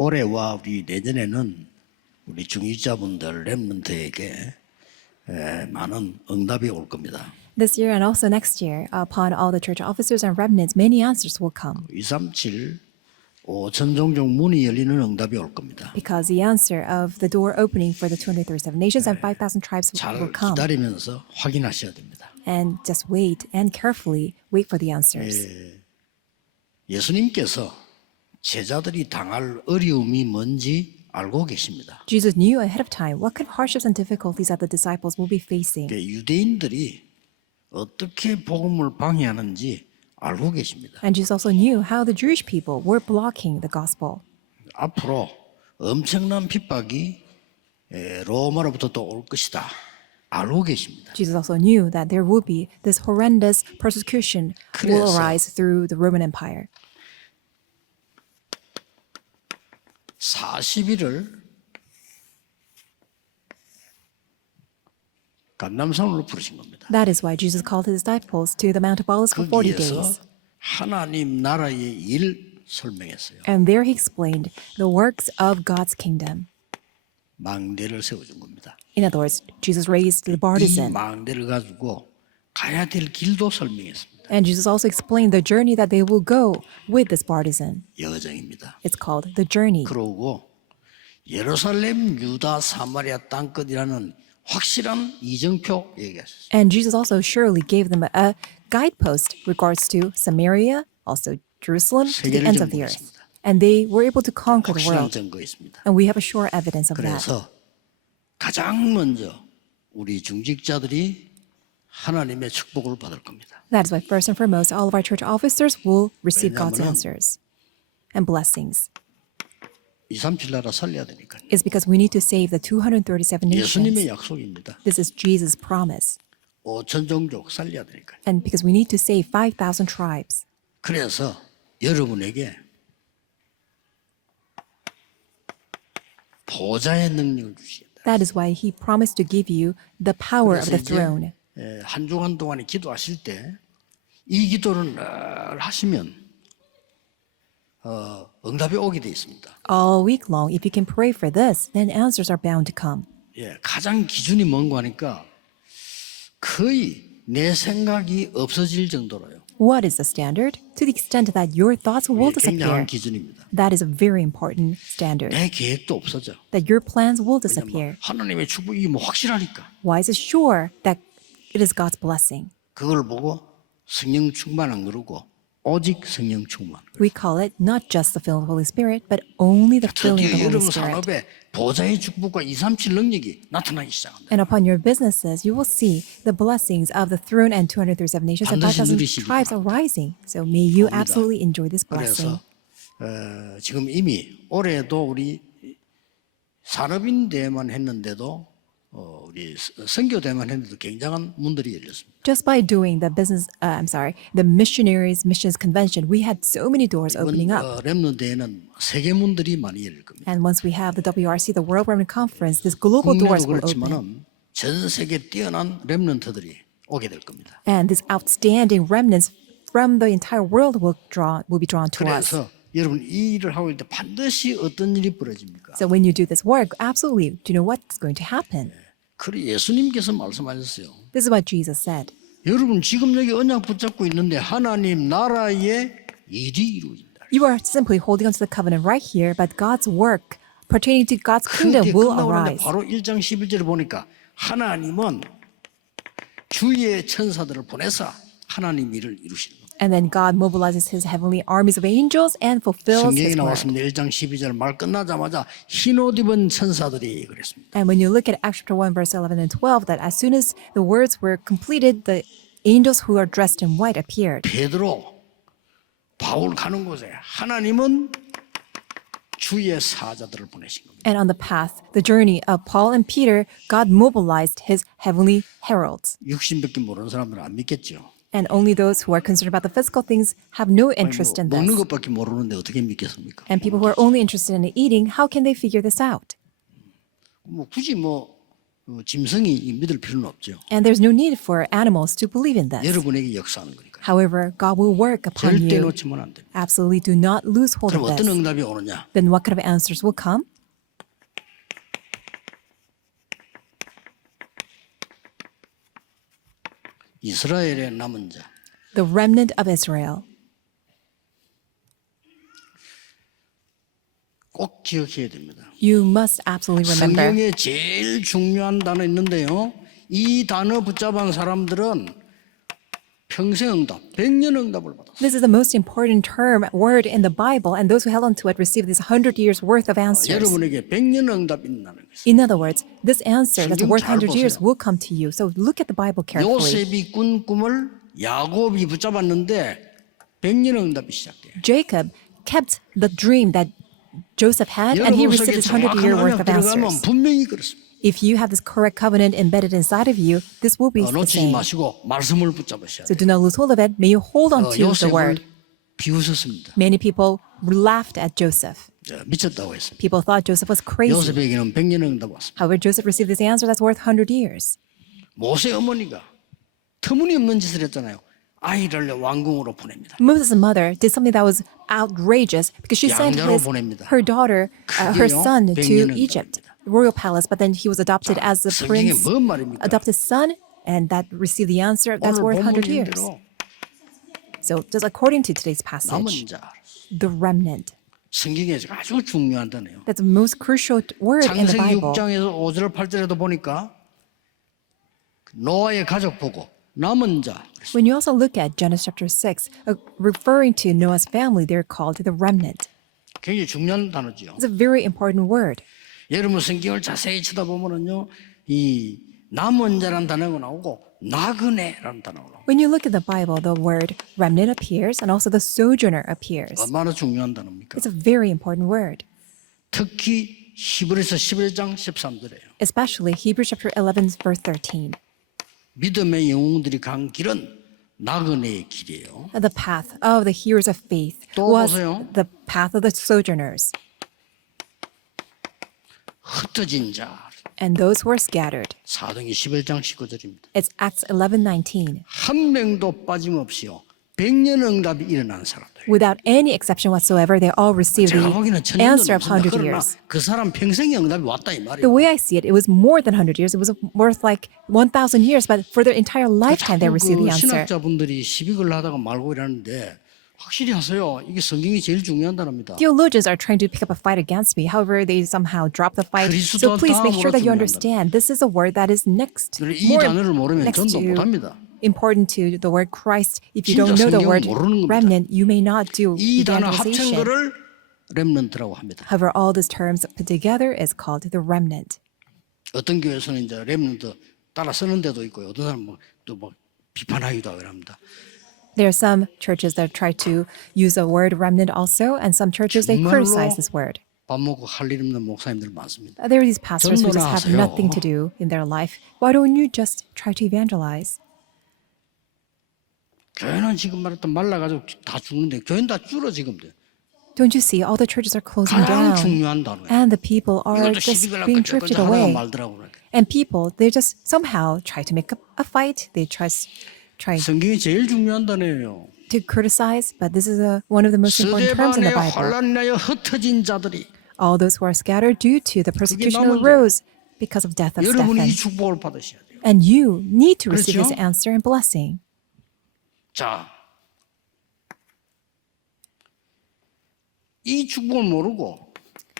올해와 우리 내년에는 우리 중직자분들 렘넌트에게 많은 응답이 올 겁니다. This year and also next year, upon all the church officers and remnants, many answers will come 237 5천 종족 문이 열리는 응답이 올 겁니다. because the answer of the door opening for the 237 nations and 5,000 tribes 잘 will come. 기다리면서 확인하셔야 됩니다. And just wait and carefully wait for the answers. 예수님께서 제자들이 당할 어려움이 뭔지 알고 계십니다. Jesus knew ahead of time what kind of hardships and difficulties that the disciples will be facing. 유대인들이 어떻게 복음을 방해하는지 알고 계십니다. And Jesus also knew how the Jewish people were blocking the gospel. 앞으로 엄청난 핍박이 로마로부터 또 올 것이다. 알고 계십니다. Jesus also knew that there will be this horrendous persecution will 그래서 arise through the Roman Empire. 40일을 감람산으로 부르신 겁니다. That is why Jesus called his disciples to the Mount of Olives for 40 거기에서 days. 하나님 나라의 일 설명했어요. And there he explained the works of God's kingdom. 망대를 세워준 겁니다. In other words, Jesus raised the 이 partisan. 망대를 가지고 가야 될 길도 설명했습니다. And Jesus also explained the journey that they will go with this partisan. 여정입니다. It's called the journey. 그러고 예루살렘, 유다, 사마리아 땅끝이라는 확실한 이정표 얘기하셨어요. And Jesus also surely gave them a guidepost regards to Samaria, also Jerusalem, to the 세계를 ends of the earth. 정복했습니다. And they were able to conquer the 확실한 world. 증거 있습니다. And we have a sure evidence of that. 그래서 가장 먼저 우리 중직자들이 하나님의 축복을 받을 겁니다. That is why first and foremost, all of our church officers will receive God's 왜냐하면은 answers and blessings. 237 나라 살려야 되니까요. It's because we need to save the 237 예수님의 nations. 약속입니다. This is Jesus' promise. 5천 종족 살려야 되니까요. And because we need to save 5,000 tribes. 그래서 여러분에게 보좌의 능력을 주시겠다. That is why he promised to give you the power of 그래서 the 이제 throne. 한 주간 동안에 기도하실 때 이 기도를 늘 하시면 응답이 오게 돼 있습니다. All week long, if you can pray for this, then answers are bound to come. 가장 기준이 뭔가 하니까 거의 내 생각이 없어질 정도로요. What is the standard? To the extent that your thoughts will 굉장한 disappear. 기준입니다. That is a very important standard. 내 계획도 없어져. That your plans will disappear. 하나님의 축복이 뭐 확실하니까. Why is it sure that it is God's blessing? 그걸 보고 성령 충만 안 그러고 오직 성령 충만. We call it not just the filling of the Holy Spirit, but only the filling of 드디어 the Holy 여러분 Spirit. 산업에 보좌의 축복과 237 능력이 나타나기 시작합니다. And upon your businesses, you will see the blessings of the throne and 237 nations and 반드시 5,000 누리시기 tribes arising. So may you 바랍니다. absolutely enjoy this blessing. 그래서 지금 이미 올해도 우리 산업인대만 했는데도 우리 선교대만 했는데도 굉장한 문들이 열렸습니다. Just by doing the the missions convention, we had so many doors opening up. 렘넌트에는 세계 문들이 많이 열릴 겁니다. And once we have the WRC, the World Remnant Conference, these global doors 국내도 will open. 그렇지만은 전 세계 뛰어난 렘넌트들이 오게 될 겁니다. And these outstanding remnants from the entire world will be drawn to us. 그래서 여러분 이 일을 하고 있을 때 반드시 어떤 일이 벌어집니까? So when you do this work, absolutely, do you know what's going to happen? 그래 예수님께서 말씀하셨어요. This is what Jesus said. 여러분 지금 여기 언약 붙잡고 있는데 하나님 나라의 일이 이루어진다. You are simply holding onto the covenant right here, but God's work pertaining to God's kingdom 그게 will 끝나고 나는데 arise. 바로 1장 11절을 보니까 하나님은 주의 천사들을 보내서 하나님 일을 이루시는 겁니다. And then God mobilizes his heavenly armies of angels and fulfills 성경에 his work. 나왔습니다. 1장 12절 말 끝나자마자 흰 옷 입은 천사들이 그랬습니다. And when you look at Acts chapter 1, verse 11 and 12, that as soon as the words were completed, the angels who are dressed in white appeared. 베드로 바울 가는 곳에 하나님은 주의 사자들을 보내신 겁니다. And on the path, the journey of Paul and Peter, God mobilized his heavenly heralds. 육신밖에 모르는 사람들은 안 믿겠죠. And only those who are concerned about the physical things have no interest in 먹는 this. 것밖에 모르는데 어떻게 믿겠습니까? And people who are only interested in eating, how can they figure this out? 굳이 짐승이 믿을 필요는 없죠. And there's no need for animals to believe in this. 여러분에게 역사하는 거니까. However, God will work upon 절대 you. 놓치면 안 됩니다. Absolutely do not lose hold 그럼 of 어떤 this. 응답이 오느냐? Then what kind of answers will come? 이스라엘의 남은 자. The remnant of Israel. 꼭 기억해야 됩니다. You must absolutely remember. 성경에 제일 중요한 단어 있는데요. 이 단어 붙잡은 사람들은 평생 응답, 100년 응답을 받았어요. This is the most important term, word in the Bible, and those who held on to it received this 100 years worth of answers. 여러분에게 100년 응답이 있다는 거예요. In other words, this answer that's 성경 worth 잘 100 years 보세요. will come to you. So look at the Bible carefully. 요셉이 꾼 꿈을 야곱이 붙잡았는데 100년 응답이 시작돼요. Jacob kept the dream that Joseph had, and he 여러분 received 속에 his 정확한 100-year worth 언약 of 들어가면 answers. 분명히 그렇습니다. If you have this correct covenant embedded inside of you, this will be the 놓치지 same. 마시고 말씀을 붙잡으셔야 So 돼요. do not lose hold of it. May you hold on to the 요셉을 word. 비웃었습니다. Many people laughed at Joseph. 미쳤다고 했습니다. People thought Joseph was crazy. 요셉에게는 100년 응답 왔습니다. However, Joseph received this answer that's worth 100 years. 모세 어머니가 터무니없는 짓을 했잖아요. 아이를 왕궁으로 보냅니다. Moses' mother did something that was outrageous because she sent 양자로 보냅니다. her daughter, her 그게요, son to 100년 Egypt, royal palace, but then he was adopted as the 성경에 prince, 뭔 말입니까? adopted son, and that received the answer that's 오늘 worth 100 본문인 years. 대로 So just according to today's passage, 남은 자 the remnant. 성경에서 아주 중요한 단어예요. That's the most crucial word in the 창세기 Bible. 6장에서 5절 8절에도 보니까 노아의 가족 보고 남은 자 When you also look at Genesis chapter 6, referring to Noah's family, they're called the remnant. 굉장히 중요한 단어죠. It's a very important word. 여러분 성경을 자세히 쳐다보면은요, 이 남은 자란 단어가 나오고 나그네라는 단어가 나오고 When you look at the Bible, the word remnant appears and also the sojourner appears. 얼마나 중요한 단어입니까? It's a very important word, 특히 히브리서 11장 13절에요. especially Hebrews chapter 11, verse 13. 믿음의 영웅들이 간 길은 나그네의 길이에요. The path of the heroes of faith 또 was 보세요. the path of the sojourners, 흩어진 자. and those who were scattered. 사도행전 11장 19절입니다. It's Acts 11:19. 한 명도 빠짐없이요. 100년 응답이 일어난 사람들. Without any exception whatsoever, they all received 제가 the 보기에는 천년도 answer of 넘습니다. 100 그러나 years. 그 사람 평생의 응답이 왔다 이 말이에요. The way I see it, it was more than 100 years. It was worth like 1,000 years, but for their entire lifetime, they 자꾸 received 그 the answer. 신학자분들이 시비걸 하다가 말고 이러는데 확실히 하세요. 이게 성경이 제일 중요한 단어입니다. Theologians are trying to pick up a fight against me. However, they somehow drop the fight. So please make sure that you understand this is a word that is next, 이 more 단어를 모르면 next 전도 to 못합니다. important to the word Christ. If you 진짜 don't know the 성경을 word 모르는 겁니다. remnant, you may not do 이 단어 합친 evangelization. 거를 렘넌트라고 합니다. However, all these terms put together is called the remnant. 어떤 교회에서는 이제 렘넌트 따라 쓰는 데도 있고요. 어떤 사람은 또뭐 비판하기도 하고 합니다. There are some churches that try to use the word remnant also, and some churches they 정말로 criticize this word. 밥 먹고 할 일 없는 목사님들 많습니다. There are these pastors who just have 전도나 nothing to 하세요. do in their life. Why don't you just try to evangelize? 교회는 지금 말했던 말라가지고 다 죽는데 교회는 다 줄어 지금도. Don't you see all the churches are closing 가장 down, 중요한 단어예요. and the people are 이것도 just 시비를 being 하고 drifted 하다가 away. 말더라고. And people, they just somehow try to make a fight. They try 성경이 제일 중요한 단어예요. to criticize, but this is one of the most important terms in the 스데반의 Bible. 환란이나여 흩어진 자들이 All those who are scattered due to the persecution 남은 arose because of death of 여러분이 이 Stephen. 축복을 받으셔야 돼요. And you need to receive 그렇죠? this answer and blessing. 자, 이 축복을 모르고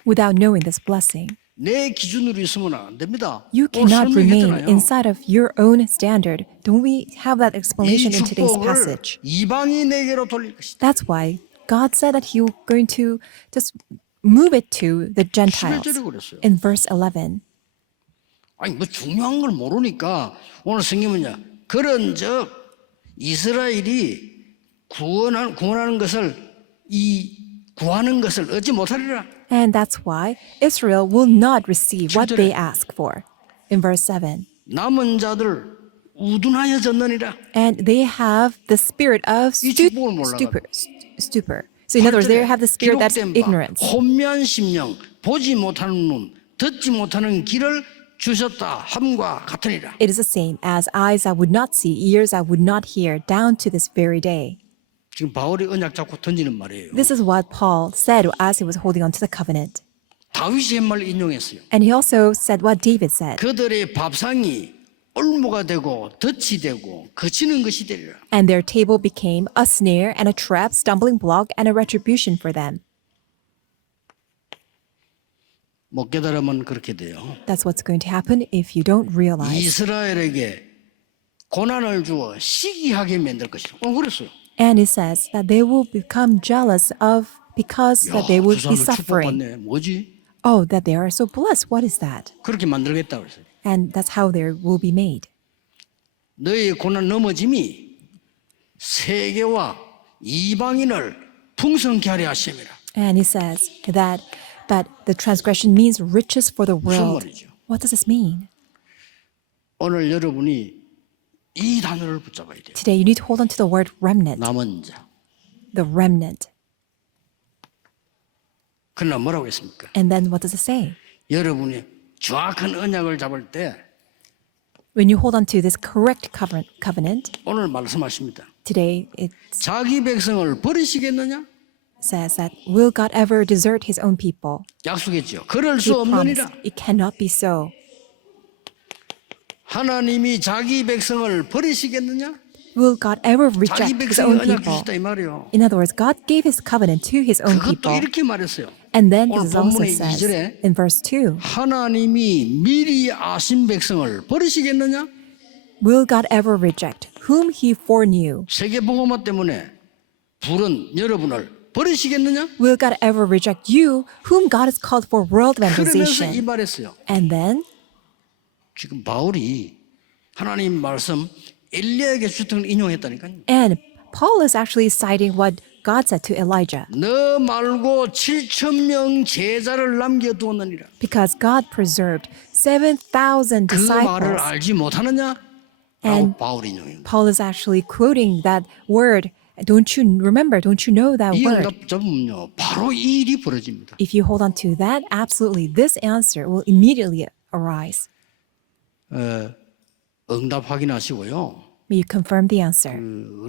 Without knowing this blessing, 내 기준으로 있으면 안 됩니다. you 오늘 cannot remain 설명했잖아요. inside of your own standard. Don't we have that 이 explanation in today's 축복을 passage? 이방인에게로 돌릴 것이다. That's why God said that He was going to just move it to the Gentiles 11절에 그랬어요. in verse 11. 아니 뭐 중요한 걸 모르니까 오늘 성경은요. 그런즉 이스라엘이 구원하는 것을 구하는 것을 얻지 못하리라. And that's why Israel will not receive what 7절에 they ask for. In verse 7. 남은 자들 우둔하여졌느니라. And they have the spirit of 이 축복을 몰라가지고. stupor. So in other words, they 8절에 have the spirit that's 기록된 바, ignorance. 혼미한 심령, 보지 못하는 눈, 듣지 못하는 귀를 주셨다 함과 같으니라. It is the same as eyes that would not see, ears that would not hear, down to this very day. 지금 바울이 언약 잡고 던지는 말이에요. This is what Paul said as he was holding on to the covenant. 다윗이 한 말 인용했어요. And he also said what David said. 그들의 밥상이 올무가 되고 덫이 되고 거치는 것이 되리라. And their table became a snare and a trap, stumbling block, and a retribution for them. 못 깨달으면 그렇게 돼요. That's what's going to happen if you don't realize. 이스라엘에게 고난을 주어 시기하게 만들 것이라. 그랬어요. And it says that they will become jealous of because that they would 그 be 사람들 suffering. 축복받네. 뭐지? Oh, that they are so blessed. What is that? 그렇게 만들겠다 그랬어요. And that's how they will be made. 너의 고난 넘어짐이 세계와 이방인을 풍성케 하려 하심이라. And he says that the transgression means riches for the 무슨 world. 말이죠? What does this mean? 오늘 여러분이 이 단어를 붙잡아야 돼요. Today you need to hold on to the word remnant. 남은 자. The remnant. 그러나 뭐라고 했습니까? And then what does it say? 여러분이 정확한 언약을 잡을 때 When you hold on to this correct covenant, 오늘 말씀하십니다. today it 자기 백성을 버리시겠느냐? says that will God ever desert his own people? 약속했죠. 그럴 He 수 promised. 없느니라. It cannot be so. 하나님이 자기 백성을 버리시겠느냐? Will God ever 자기 reject his 백성이 own 언약 people? 주시다 이 말이에요. In other words, God gave his covenant to his own 그것도 people. 이렇게 말했어요. And then 오늘 this also 본문의 says 2절에 in verse 2, 하나님이 미리 아신 백성을 버리시겠느냐? will God ever reject whom he foreknew? 세계복음화 때문에 부른 여러분을 버리시겠느냐? Will God ever reject you whom God has called for world 그러면서 이 evangelization? 말했어요. And then 지금 바울이 하나님 말씀 엘리야에게 주던 걸 인용했다니까요. and Paul is actually citing what God said to Elijah. 너 말고 7,000명 제자를 남겨두었느니라. Because God preserved 7,000 그 말을 disciples. 알지 못하느냐? 라고 And 바울이 인용합니다. Paul is actually quoting that word. Don't you remember? Don't you know that 이 word? 응답 잡으면요 바로 이 일이 벌어집니다. If you hold on to that, absolutely, this answer will immediately arise. 응답 확인하시고요. May you confirm the answer.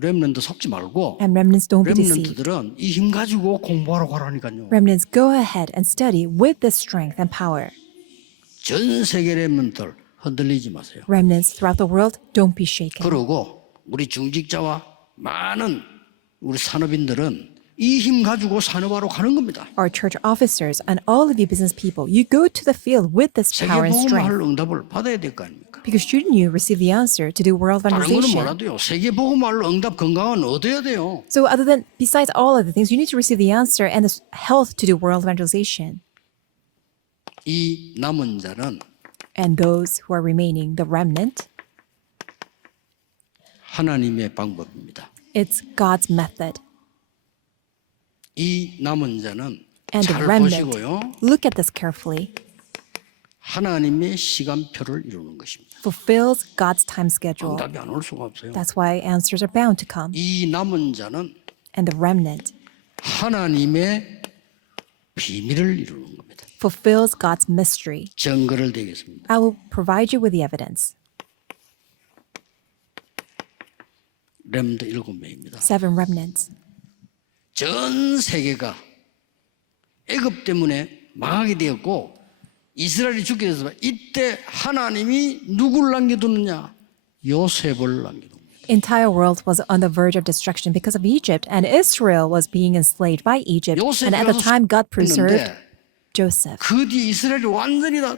렘넌트 속지 말고 And remnants don't be deceived. 렘넌트들은 이 힘 가지고 공부하러 가라니까요. Remnants, go ahead and study with this strength and power. 전 세계 렘넌트들 흔들리지 마세요. Remnants throughout the world, don't be shaken. 그리고 우리 중직자와 많은 우리 산업인들은 이 힘 가지고 산업화로 가는 겁니다. Our church officers and all of you business people, you go to the field with this power and strength. 세계복음화할 응답을 받아야 될 거 아닙니까? Because shouldn't you receive the answer to do world 다른 거는 evangelization? 몰라도요. 세계복음화할 응답 건강은 얻어야 돼요. So other than, besides all of the things, you need to receive the answer and the health to do world evangelization. 이 남은 자는 And those who are remaining, the remnant, 하나님의 방법입니다. it's God's method. 이 남은 자는 And the 잘 remnant, 보시고요. look at this carefully, 하나님의 시간표를 이루는 것입니다. fulfills God's time schedule. 응답이 안 올 수가 없어요. That's why answers are bound to come. 이 남은 자는 And the remnant 하나님의 비밀을 이루는 겁니다. fulfills God's mystery. 증거를 드리겠습니다. I will provide you with the evidence. 렘드 7명입니다. 7 remnants. 전 세계가 애굽 때문에 망하게 되었고 이스라엘이 죽게 돼서 이때 하나님이 누구를 남겨두느냐? 요셉을 남겨둡니다. Entire world was on the verge of destruction because of Egypt, and Israel was being enslaved by Egypt. And at the time, God preserved Joseph. 그 뒤 이스라엘이 완전히 다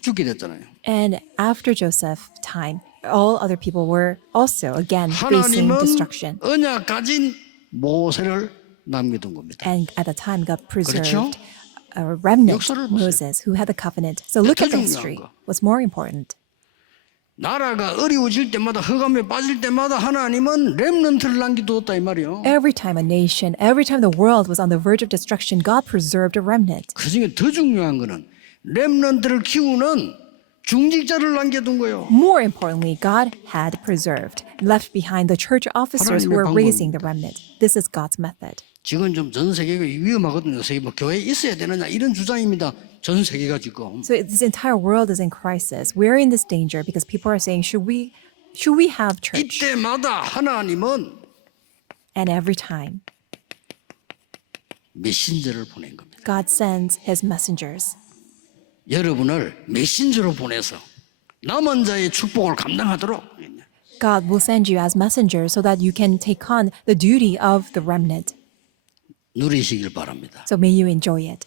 죽게 됐잖아요. And after Joseph's time, all other people were also again facing 하나님은 destruction. 언약 가진 모세를 남겨둔 겁니다. And at the time, God 그렇죠? preserved a remnant, 역사를 보세요. Moses, who had the covenant. So look at the 더 중요한 history. 거. What's more important? 나라가 어려워질 때마다 흑암에 빠질 때마다 하나님은 렘넌트를 남겨두었다 이 말이요. Every time a nation, every time the world was on the verge of destruction, God preserved a remnant. 그 중에 더 중요한 거는 렘넌트를 키우는 중직자를 남겨둔 거예요. More importantly, God had preserved, left behind the church officers who were raising the remnant. This is God's method. 지금 좀 전 세계가 위험하거든요. 세계 뭐 교회에 있어야 되느냐 이런 주장입니다. 전 세계가 지금. So this entire world is in crisis. We're in this danger because people are saying, should we have church? 이때마다 하나님은 And every time, 메신저를 보낸 겁니다. God sends his messengers. 여러분을 메신저로 보내서 남은 자의 축복을 감당하도록. God will send you as messengers so that you can take on the duty of the remnant. 누리시길 바랍니다. So may you enjoy it.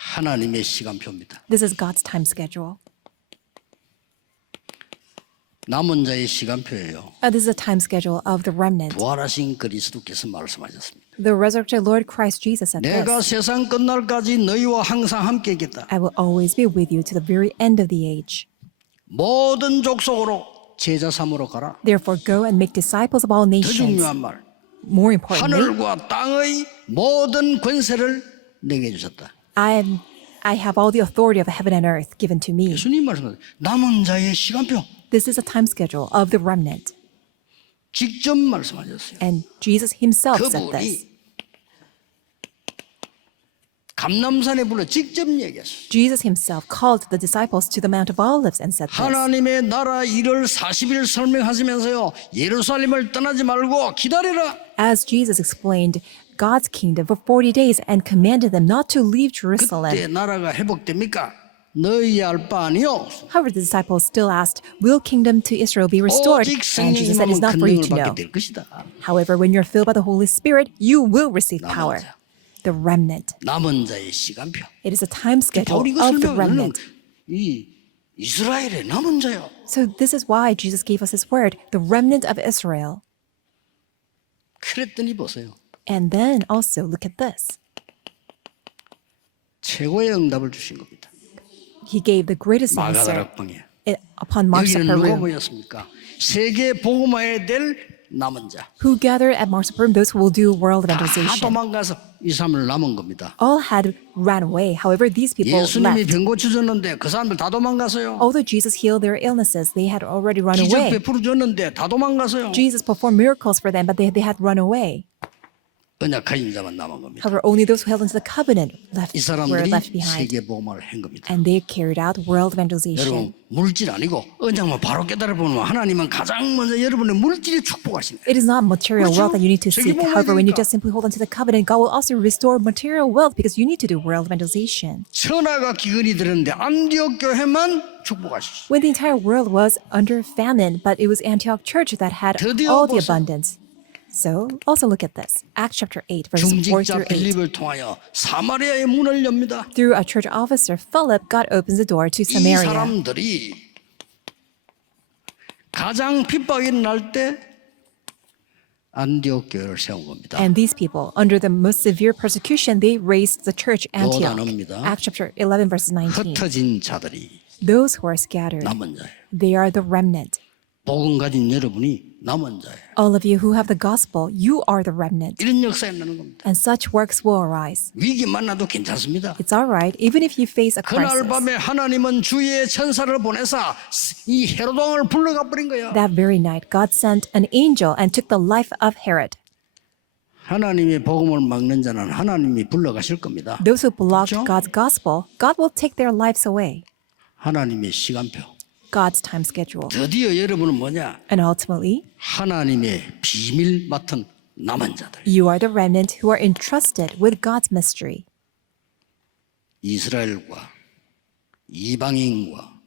하나님의 시간표입니다. This is God's time schedule. 남은 자의 시간표예요. This is a time schedule of the remnant. 부활하신 그리스도께서 말씀하셨습니다. The resurrected Lord Christ Jesus said 내가 this. 세상 끝날까지 너희와 항상 함께 있겠다. I will always be with you to the very end of the age. 모든 족속으로 제자 삼으러 가라. Therefore go and make disciples of all 더 nations. 중요한 말. More importantly, 하늘과 땅의 모든 권세를 내게 주셨다. I have all the authority of heaven and earth given to me. 예수님 말씀하세요. 남은 자의 시간표. This is a time schedule of the remnant. 직접 말씀하셨어요. And Jesus himself said this. 그분이 감람산에 불러 직접 얘기했어요. Jesus himself called the disciples to the Mount of Olives and said this. 하나님의 나라 일을 40일 설명하시면서요. 예루살렘을 떠나지 말고 기다리라. As Jesus explained God's kingdom for 40 days and commanded them not to leave Jerusalem. 그때 나라가 회복됩니까? 너희 알 바 아니요. However, the disciples still asked, will kingdom to Israel be restored? 오직 And Jesus said, it's 성령님은 not for you 권능을 to know. 받게 될 것이다. However, when you're filled by the Holy Spirit, you will receive power. 자. The remnant. 남은 자의 시간표. It is a time schedule 바울이 of the 설명하는 remnant. 이 이스라엘의 남은 자요. So this is why Jesus gave us his word, the remnant of Israel. 그랬더니 보세요. And then also look at this. 최고의 응답을 주신 겁니다. He gave the greatest answer 마가다락방에. upon Mark's 여기는 upper 누가 room. 모였습니까? 세계 복음화에 될 남은 자. Who gathered at Mark's upper room? Those who will do world 다 evangelization. 도망가서 이 사람을 남은 겁니다. All had ran away. However, these people 예수님이 left. 병 고쳐줬는데 그 사람들 다 도망가서요. Although Jesus healed their illnesses, they had already run 기적 away. 베풀어 줬는데 다 도망가서요. Jesus performed miracles for them, but they had run away. 언약한 자만 남은 겁니다. However, only those who held into the covenant 이 were 사람들이 left behind. 세계 복음화를 한 겁니다. And they carried out world evangelization. 여러분 물질 아니고 언약만 바로 깨달아 보면 하나님은 가장 먼저 여러분의 물질에 축복하십니다. It is not material 그렇죠? wealth that you need to 세계 seek. 복음화야 However, when you 되니까. just simply hold on to the covenant, God will also restore material wealth because you need to do world evangelization. 천하가 기근이 들었는데 안디옥 교회만 축복하시죠. When the entire world was under famine, but it was Antioch Church that had 드디어 all the 보세요. abundance. So, also look at this. Acts chapter 8, verses 4 중직자 through 8. 빌립을 통하여 사마리아의 문을 엽니다. Through a church officer, Philip, God opens the door to 이 Samaria. 사람들이 가장 핍박이 날 때 안디옥 교회를 세운 겁니다. And these people, under the most severe persecution, they raised the church Antioch. 단어입니다. Acts chapter 11, verses 19. 흩어진 자들이 Those who are scattered, 남은 자예요. they are the remnant. 복음 가진 여러분이 남은 자예요. All of you who have the gospel, you are the remnant. 이런 역사에 나는 겁니다. And such works will arise. 위기 만나도 괜찮습니다. It's all right, even if you face a 그날 crisis. 밤에 하나님은 주의 천사를 보내사 이 헤로당을 불러가 버린 거야. That very night, God sent an angel and took the life of Herod. 하나님의 복음을 막는 자는 하나님이 불러가실 겁니다. Those who blocked 그렇죠? God's gospel, God will take their lives away. 하나님의 시간표. God's time schedule. 드디어 여러분은 뭐냐? And ultimately, 하나님의 비밀 맡은 남은 자들. you are the remnant who are entrusted with God's mystery. 이스라엘과 이방인과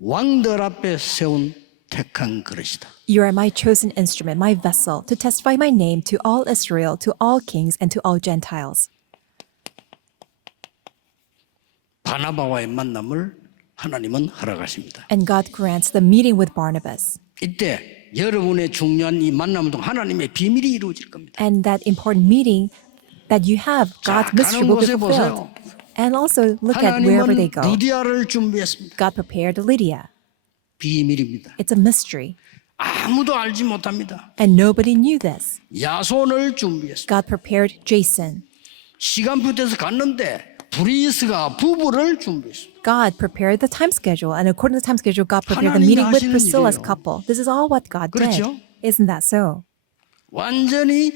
왕들 앞에 세운 택한 그릇이다. You are my chosen instrument, my vessel, to testify my name to all Israel, to all kings, and to all Gentiles. 바나바와의 만남을 하나님은 허락하십니다. And God grants the meeting with Barnabas. 이때 여러분의 중요한 이 만남을 통해 하나님의 비밀이 이루어질 겁니다. And that important meeting that you have, 자, God's mystery 가는 will be 곳에 fulfilled. 보세요. And also look at wherever they 하나님은 go. 루디아를 준비했습니다. God prepared Lydia. 비밀입니다. It's a mystery. 아무도 알지 못합니다. And nobody knew this. 야손을 준비했습니다. God prepared Jason. 시간표에서 갔는데 브리스가 부부를 준비했습니다. God prepared the time schedule. And according to the time schedule, God prepared the 하나님이 meeting with 하시는 Priscilla's 일이에요. couple. This is all what God did. 그렇죠? Isn't that so? 완전히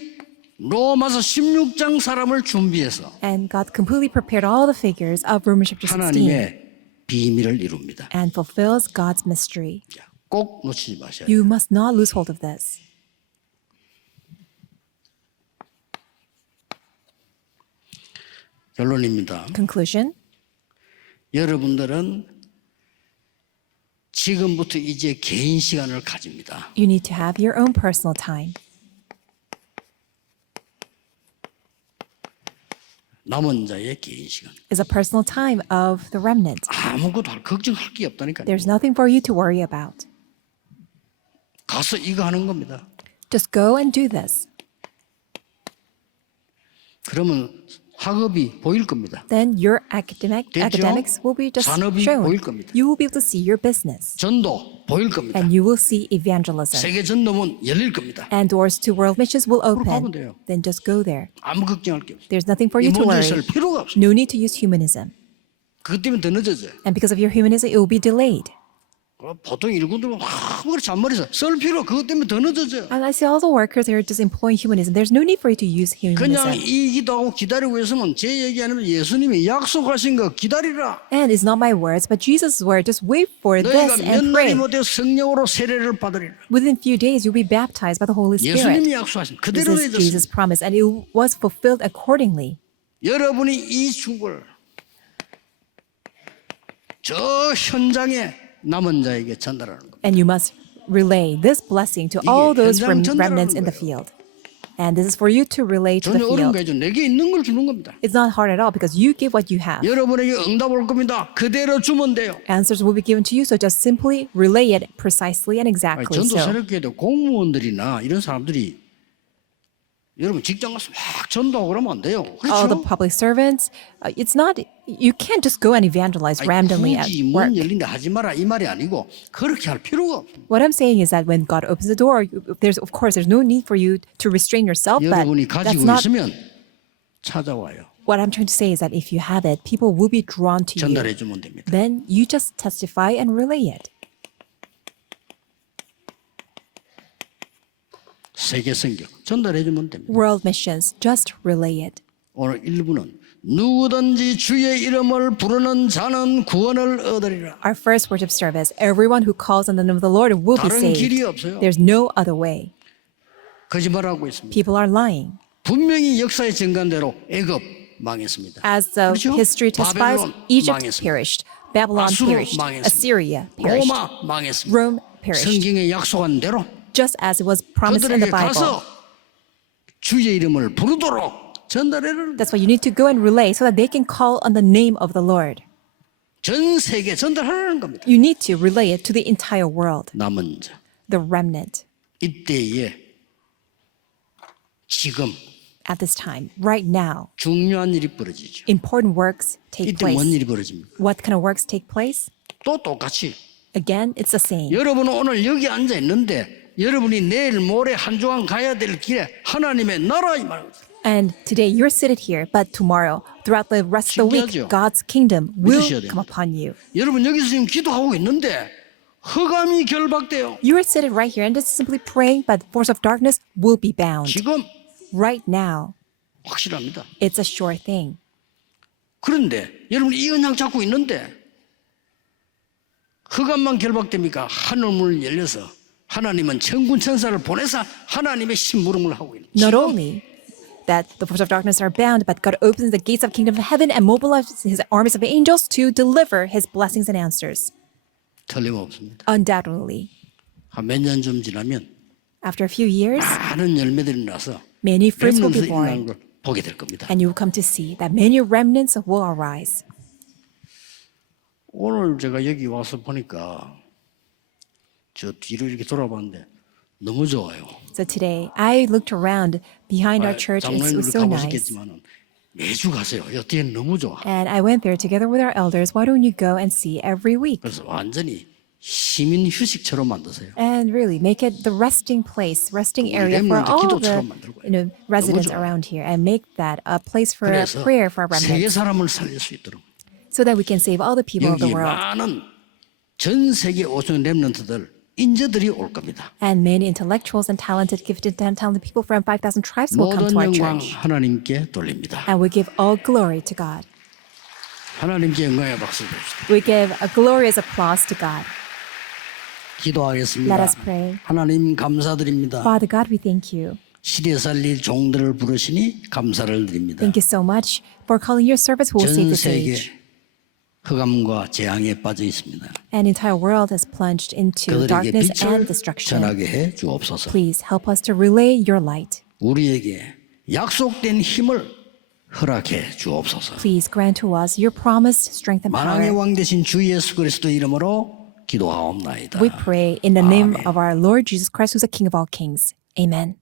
로마서 16장 사람을 준비해서 And God completely prepared all the figures of Romans chapter 16 하나님의 비밀을 이룹니다. and fulfills God's mystery. 꼭 놓치지 마셔야 돼요. You must not lose hold of this. 결론입니다. Conclusion. 여러분들은 지금부터 이제 개인 시간을 가집니다. You need to have your own personal time. 남은 자의 개인 시간. Is a personal time of the remnant. 아무것도 걱정할 게 없다니까요. There's nothing for you to worry about. 가서 이거 하는 겁니다. Just go and do this. 그러면 학업이 보일 겁니다. Then your 됐죠? academics will be just 산업이 shown. 보일 겁니다. You will be able to see your business. 전도 보일 겁니다. And you will see evangelism. 세계 전도문 열릴 겁니다. And doors to world missions will 가면 open. 돼요. Then just go there. 아무 걱정할 게 없어요. There's nothing for 이 you to 문제 worry. 쓸 필요가 없어요. No need to use humanism. 그것 때문에 더 늦어져요. And because of your humanism, it will be delayed. 보통 일꾼들은 아무리 잔머리서 쓸 필요 그것 때문에 더 늦어져요. And I see all the workers here just employing humanism. There's no need for you to use 그냥 humanism. 이 기도하고 기다리고 있으면 제 얘기 아니면 예수님이 약속하신 거 기다리라. And it's not my words, but Jesus' word. Just wait for 너희가 this 몇 and 날이 pray. 못해 성령으로 세례를 받으리라. Within few days, you'll be baptized by the Holy Spirit. 예수님이 약속하신 This 그대로 is Jesus' 해줬습니다. promise, and it was fulfilled accordingly. 여러분이 이 축을 저 현장에 남은 자에게 전달하는 겁니다. And you must relay this blessing to all those 현장 전달하는 remnants in the 거예요. field. And this is for you to relay to the 전혀 어려운 거 field. 아니죠. 내게 있는 걸 주는 겁니다. It's not hard at all because you give what you have. 여러분에게 응답 올 겁니다. 그대로 주면 돼요. Answers will be given to you, so just simply relay it precisely and 아니, exactly 전도 so. 새롭게도 공무원들이나 이런 사람들이 여러분 직장 가서 막 전도하고 그러면 안 돼요. All the 그렇죠? public servants, it's not, you can't just go and evangelize randomly at 굳이 work. 문 열린데 하지 마라 이 말이 아니고 그렇게 할 필요가 없습니다. What I'm saying is that when God opens the door, there's no need for you to restrain yourself, but 여러분이 that's 가지고 not 있으면 찾아와요. what I'm trying to say is that if you have it, people will be drawn to you. 전달해 주면 됩니다. Then you just testify and relay it. 세계 선교 전달해 주면 됩니다. World missions, just relay it. 오늘 1부는 누구든지 주의 이름을 부르는 자는 구원을 얻으리라. Our first worship service, everyone who calls on the name of the Lord will be 다른 길이 saved. 없어요. There's no other way. 거짓말하고 있습니다. People are lying. 분명히 역사의 증간대로 애굽 망했습니다. As the 그렇죠? history testifies, 바벨론 Egypt 망했습니다. perished, Babylon 아수르 perished, 망했습니다. Assyria perished, 로마 망했습니다. Rome perished, 성경에 약속한 대로 just as it was promised in 그들에게 the Bible. 가서 주의 이름을 부르도록 전달해라. That's why you need to go and relay so that they can call on the name of the Lord. 전 세계 전달하라는 겁니다. You need to relay it to the entire world, 남은 자 the remnant, 이때에 지금 at this time, right now. 중요한 일이 벌어지죠. Important works take 이때 뭔 place. 일이 벌어집니까? What kind of works take place? 또 똑같이 Again, it's the same. 여러분은 오늘 여기 앉아 있는데 여러분이 내일 모레 한 주간 가야 될 길에 하나님의 나라 이 말입니다. And today you're seated here, but tomorrow, throughout the rest of the week, 신기하죠? God's kingdom will 믿으셔야 돼요. come upon you. 여러분 여기서 지금 기도하고 있는데 흑암이 결박돼요. You are seated right here and just simply praying, but the force of darkness will be bound. 지금 Right now, 확실합니다. it's a sure thing. 그런데 여러분 이 언약 잡고 있는데 흑암만 결박됩니까? 하늘문을 열려서 하나님은 천군 천사를 보내서 하나님의 심부름을 하고 있는. Not 지금 only that the forces of darkness are bound, but God opens the gates of kingdom of heaven and mobilizes his armies of angels to deliver his blessings and answers. 틀림없습니다. Undoubtedly. 한 몇 년 좀 지나면 After a few years, 많은 열매들이 나서 many fruits will 렘넌트 be 일어나는 born, 걸 보게 될 겁니다. and you will come to see that many remnants will arise. 오늘 제가 여기 와서 보니까 저 뒤로 이렇게 돌아봤는데 너무 좋아요. So today, I looked around behind our church. It 장로님들 was so nice. 가보셨겠지만 매주 가세요. 여기에 너무 좋아. And I went there together with our elders. Why don't you go and see every week? 그래서 완전히 시민 휴식처럼 만드세요. And really make it the resting place, resting 우리 area for 렘넌트 all 기도처럼 the 만들고요. residents 좋아요. around here and make that a place for 그래서 prayer for our 세계 remnants 사람을 살릴 수 있도록 so that we can save all the people of the 여기 world. 많은 전 세계 오천 렘넌트들 인재들이 올 겁니다. And many intellectuals and talented, gifted, and talented people from 5,000 tribes will come 모든 to our 영광 church. 하나님께 돌립니다. And we give all glory to God. 하나님께 영광의 박수 드립시다. We give a glorious applause to God. 기도하겠습니다. Let us pray. 하나님 감사드립니다. Father God, we thank you. 시대 살릴 종들을 부르시니 감사를 드립니다. Thank you so much for calling your servants who will 전 save this 세계 age. 흑암과 재앙에 빠져 있습니다. An entire world is plunged into 그들에게 darkness 빛을 and destruction. 전하게 해 주옵소서. Please help us to relay your light. 우리에게 약속된 힘을 허락해 주옵소서. Please grant to us your promised strength and 만왕의 power. 왕 되신 주 예수 그리스도 이름으로 기도하옵나이다. We pray in the name 아멘. of our Lord Jesus Christ, who's the King of all kings. Amen.